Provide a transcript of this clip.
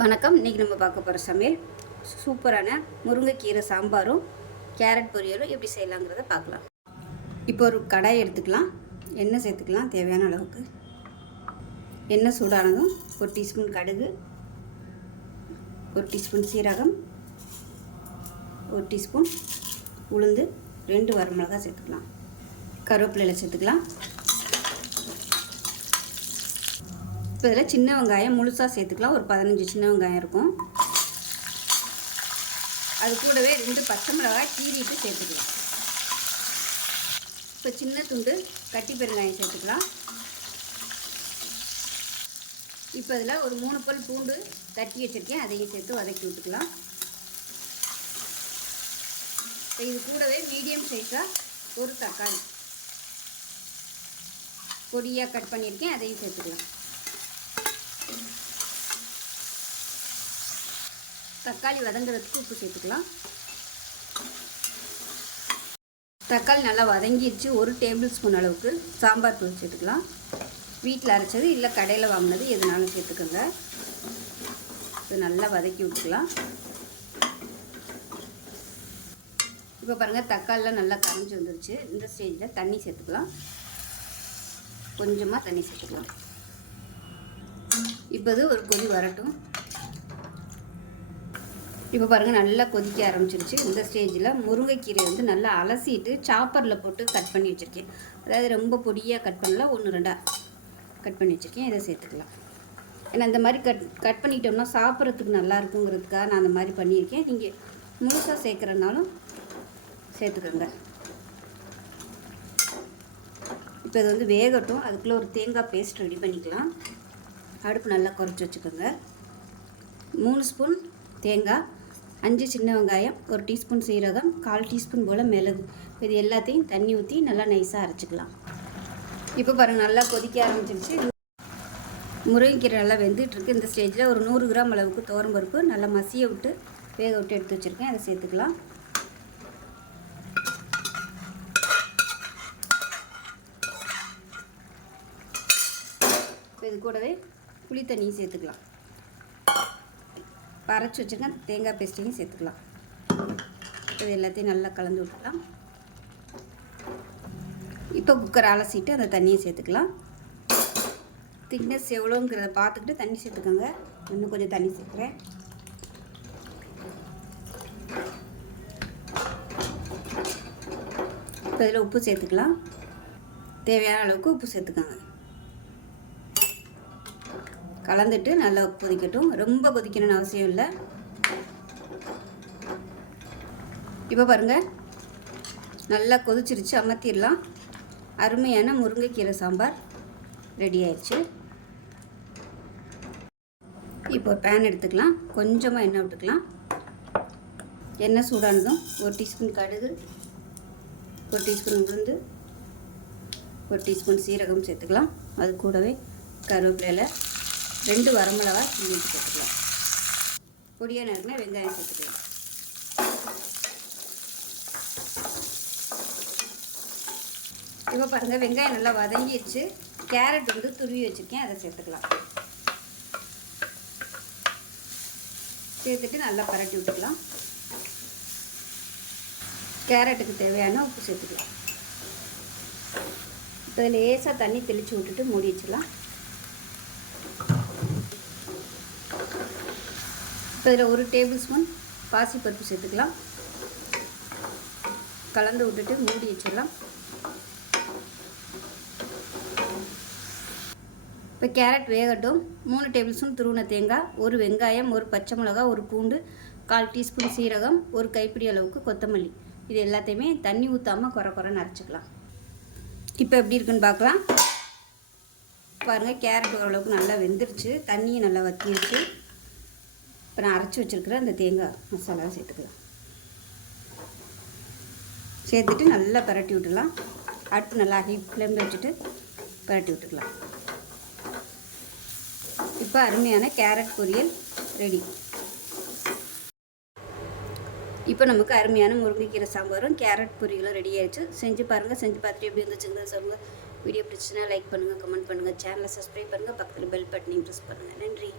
வணக்கம். இன்றைக்கி நம்ம பார்க்க போகிற சமையல் சூப்பரான முருங்கைக்கீரை சாம்பாரும் கேரட் பொரியலும் எப்படி செய்யலாங்கிறத பார்க்கலாம். இப்போ ஒரு கடாய் எடுத்துக்கலாம். எண்ணெய் சேர்த்துக்கலாம் தேவையான அளவுக்கு. எண்ணெய் சூடானதும் ஒரு டீஸ்பூன் கடுகு, ஒரு டீஸ்பூன் சீரகம், ஒரு டீஸ்பூன் உளுந்து, 2 வரமிளகாய் சேர்த்துக்கலாம். கருவேப்பிலை சேர்த்துக்கலாம். இப்போ இதில் சின்ன வெங்காயம் முழுசாக சேர்த்துக்கலாம். ஒரு 15 சின்ன வெங்காயம் இருக்கும். அது கூடவே 2 பச்சை மிளகாய் கீறிட்டு சேர்த்துக்கலாம். இப்போ சின்ன துண்டு கட்டி பெருங்காயம் சேர்த்துக்கலாம். இப்போ இதில் ஒரு 3 பல் பூண்டு தட்டி வச்சுருக்கேன், அதையும் சேர்த்து வதக்கி விட்டுக்கலாம். இப்போ இது கூடவே மீடியம் சைஸாக ஒரு தக்காளி பொடியாக கட் பண்ணியிருக்கேன், அதையும் சேர்த்துக்கலாம். தக்காளி வதங்குறதுக்கு உப்பு சேர்த்துக்கலாம். தக்காளி நல்லா வதங்கிடுச்சு. 1 டேபிள் ஸ்பூன் அளவுக்கு சாம்பார் தூள் சேர்த்துக்கலாம். வீட்டில் அரைச்சது இல்லை கடையில் வாங்கினது எதுனாலும் சேர்த்துக்கோங்க. இது நல்லா வதக்கி விட்டுக்கலாம். இப்போ பாருங்கள், தக்காளிலாம் நல்லா கரைஞ்சி வந்துருச்சு. இந்த ஸ்டேஜில் தண்ணி சேர்த்துக்கலாம். கொஞ்சமாக தண்ணி சேர்த்துக்கலாம். இப்போ இது ஒரு கொதி வரட்டும். இப்போ பாருங்கள், நல்லா கொதிக்க ஆரம்பிச்சிருச்சு. இந்த ஸ்டேஜில் முருங்கைக்கீரை நல்லா அலசிட்டு சாப்பரில் போட்டு கட் பண்ணி வச்சுருக்கேன். அதாவது ரொம்ப பொடியாக கட் பண்ணல, 1-2 கட் பண்ணி வச்சுருக்கேன். இதை சேர்த்துக்கலாம். ஏன்னா இந்த மாதிரி கட் பண்ணிட்டோம்னா சாப்பிட்றதுக்கு நல்லா இருக்குங்கிறதுக்காக நான் அந்த மாதிரி பண்ணியிருக்கேன். நீங்கள் முழுசாக சேர்க்குறனாலும் சேர்த்துக்கோங்க. இப்போ இது வேகட்டும். அதுக்குள்ளே ஒரு தேங்காய் பேஸ்ட் ரெடி பண்ணிக்கலாம். அடுப்பு நல்லா குறைச்சி வச்சுக்கோங்க. 3 ஸ்பூன் தேங்காய், 5 சின்ன வெங்காயம், 1 டீஸ்பூன் சீரகம், 1/4 டீஸ்பூன் போல் மிளகு, இது எல்லாத்தையும் தண்ணி ஊற்றி நல்லா நைஸாக அரைச்சிக்கலாம். இப்போ பாருங்கள், நல்லா கொதிக்க ஆரம்பிச்சிருச்சு. முருங்கைக்கீரை நல்லா வெந்துட்டுருக்கு. இந்த ஸ்டேஜில் ஒரு 100 கிராம் அளவுக்கு துவரம்பருப்பு நல்லா மசிய விட்டு வேக விட்டு எடுத்து வச்சுருக்கேன், அதை சேர்த்துக்கலாம். இப்போ இது கூடவே புளி தண்ணியும் சேர்த்துக்கலாம். அரைச்சி வச்சுருக்கேன் தேங்காய் பேஸ்ட்டையும் சேர்த்துக்கலாம். இது எல்லாத்தையும் நல்லா கலந்து விட்டுக்கலாம். இப்போ குக்கரை அலசிட்டு அந்த தண்ணியை சேர்த்துக்கலாம். திக்னஸ் எவ்வளோங்கிறத பார்த்துக்கிட்டு தண்ணி சேர்த்துக்கோங்க. இன்னும் கொஞ்சம் தண்ணி சேர்க்குறேன். இப்போ இதில் உப்பு சேர்த்துக்கலாம். தேவையான அளவுக்கு உப்பு சேர்த்துக்கோங்க. கலந்துட்டு நல்லா கொதிக்கட்டும். ரொம்ப கொதிக்கணும்னு அவசியம் இல்லை. இப்போ பாருங்கள், நல்லா கொதிச்சிருச்சு. அமர்த்திடலாம். அருமையான முருங்கைக்கீரை சாம்பார் ரெடி ஆயிடுச்சு. இப்போ ஒரு பேன் எடுத்துக்கலாம். கொஞ்சமாக எண்ணெய் விட்டுக்கலாம். எண்ணெய் சூடானதும் 1 டீஸ்பூன் கடுகு, 1 டீஸ்பூன் உளுந்து, 1 டீஸ்பூன் சீரகம் சேர்த்துக்கலாம். அது கூடவே கருவேப்பிலை, 2 வரமிளகாய் கிள்ளி சேர்த்துக்கலாம். பொடியாக நறுக்கின வெங்காயம் சேர்த்துக்கலாம். இப்போ பாருங்கள், வெங்காயம் நல்லா வதங்கிடுச்சு. கேரட் துருவி வச்சுருக்கேன், அதை சேர்த்துக்கலாம். சேர்த்துட்டு நல்லா பரட்டி விட்டுக்கலாம். கேரட்டுக்கு தேவையான உப்பு சேர்த்துக்கலாம். இப்போ இதில் லேசாக தண்ணி தெளித்து விட்டுட்டு மூடி வச்சிடலாம். இப்போ இதில் 1 டேபிள் ஸ்பூன் பாசிப்பருப்பு சேர்த்துக்கலாம். கலந்து விட்டுட்டு மூடி வச்சிடலாம். இப்போ கேரட் வேகட்டும். 3 டேபிள் ஸ்பூன் துருவின தேங்காய், 1 வெங்காயம், 1 பச்சை மிளகாய், 1 பூண்டு, 1/4 டீஸ்பூன் சீரகம், 1 கைப்பிடி அளவுக்கு கொத்தமல்லி, இது எல்லாத்தையுமே தண்ணி ஊற்றாமல் குறைன்னு அரைச்சிக்கலாம். இப்போ எப்படி இருக்குன்னு பார்க்கலாம். பாருங்கள், கேரட் ஓரளவுக்கு நல்லா வெந்துருச்சு. தண்ணியும் நல்லா வற்றிருச்சு. இப்போ நான் அரைச்சி வச்சுருக்கிற அந்த தேங்காய் மசாலா சேர்த்துக்கலாம். சேர்த்துட்டு நல்லா பரட்டி விட்டுடலாம். அடுப்பு நல்லா ஹை ஃப்ளேமில் வச்சுட்டு பரட்டி விட்டுக்கலாம். இப்போ அருமையான கேரட் பொரியல் ரெடி. இப்போ நமக்கு அருமையான முருங்கைக்கீரை சாம்பாரும் கேரட் பொரியலும் ரெடி ஆயிடுச்சு. செஞ்சு பாருங்கள். செஞ்சு பார்த்துட்டு எப்படி இருந்துச்சுங்கிறத சொல்லுங்கள். வீடியோ பிடிச்சுன்னா லைக் பண்ணுங்கள், கமெண்ட் பண்ணுங்கள், சேனலை சப்ஸ்கிரைப் பண்ணுங்கள், பக்கத்தில் பெல் பட்டனையும் ப்ரெஸ் பண்ணுங்கள். நன்றி.